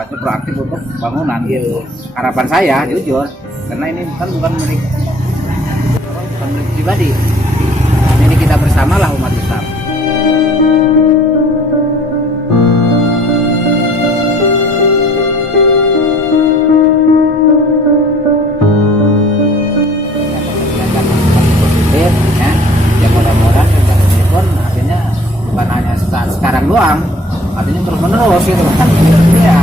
sifatnya proaktif untuk bangunan gitu. Harapan saya jujur, karena ini kan bukan milik pribadi, ini kita bersama lah umat Islam. Positif ya mudah-mudahan ini pun artinya bukan hanya sekarang doang, artinya terus menerus gitu kan. Ya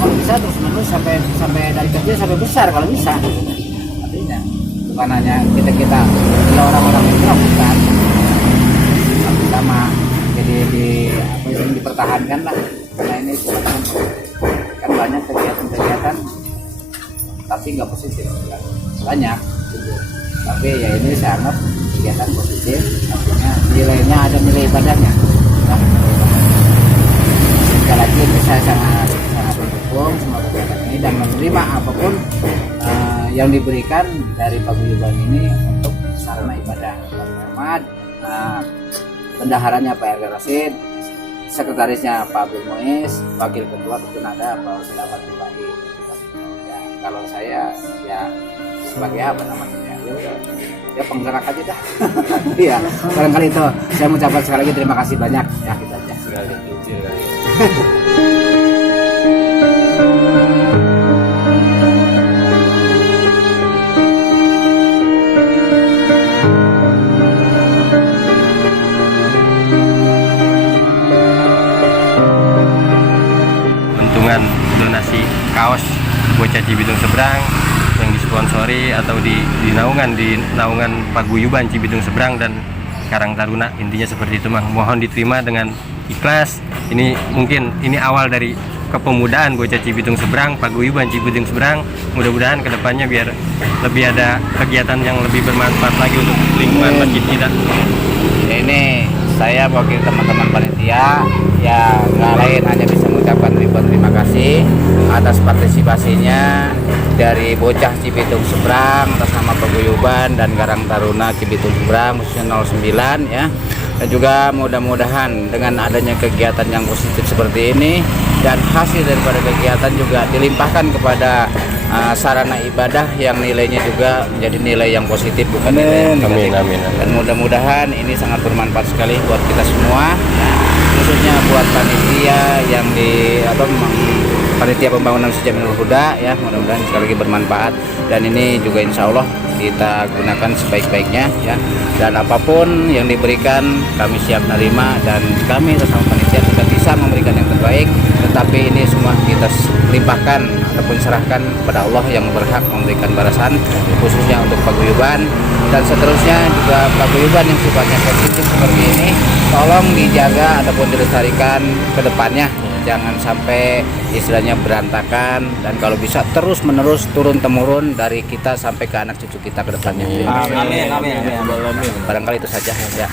kalau bisa terus menerus sampai dari kecil sampai besar kalau bisa, artinya bukan hanya kita orang-orang yang bukan sama jadi dipertahankan lah, karena ini kan banyak kegiatan tapi nggak positif kan? Banyak, tapi ya ini saya anggap kegiatan positif, artinya nilainya ada nilai ibadahnya. Nah, sekali lagi ini saya sangat mendukung semua kegiatan ini dan menerima apapun yang diberikan dari paguyuban ini untuk sarana ibadah. Pak Muhammad, bendaharanya Pak RW Rasid, sekretarisnya Pak Abdul Muiz, wakil ketua tentu ada Pak Selamat Ibrahim. Ya, kalau saya ya sebagai apa namanya ya penggerak aja dah. Iya, barangkali itu saya mengucapkan sekali lagi terima kasih banyak ya, kita aja sekali. Untungan donasi kaos bocah Cibitung Seberang yang disponsori atau di naungan paguyuban Cibitung Seberang dan Karang Taruna, intinya seperti itu Mang. Mohon diterima dengan ikhlas. Ini mungkin ini awal dari kepemudaan bocah Cibitung Seberang, paguyuban Cibitung Seberang. Mudah-mudahan kedepannya biar lebih ada kegiatan yang lebih bermanfaat lagi untuk lingkungan masjid kita. Ya, ini saya wakil teman-teman panitia ya, nggak lain hanya bisa mengucapkan terima kasih atas partisipasinya dari bocah Cibitung Seberang atas nama paguyuban dan Karang Taruna Cibitung Seberang khususnya 09 ya. Dan juga mudah-mudahan dengan adanya kegiatan yang positif seperti ini dan hasil daripada kegiatan juga dilimpahkan kepada sarana ibadah yang nilainya juga menjadi nilai yang positif, bukan nilai yang negatif. Amin. Dan mudah-mudahan ini sangat bermanfaat sekali buat kita semua, khususnya buat panitia yang panitia pembangunan Masjid Jamiul Huda ya. Mudah-mudahan sekali lagi bermanfaat dan ini juga insya Allah kita gunakan sebaik-baiknya ya. Dan apapun yang diberikan kami siap menerima dan kami bersama panitia tidak bisa memberikan yang terbaik, tetapi ini semua kita limpahkan ataupun serahkan pada Allah yang berhak memberikan balasan, khususnya untuk paguyuban dan seterusnya juga paguyuban yang sifatnya positif seperti ini tolong dijaga ataupun dilestarikan ke depannya. Jangan sampai istilahnya berantakan dan kalau bisa terus menerus turun temurun dari kita sampai ke anak cucu kita ke depannya. Amin. Barangkali itu saja ya.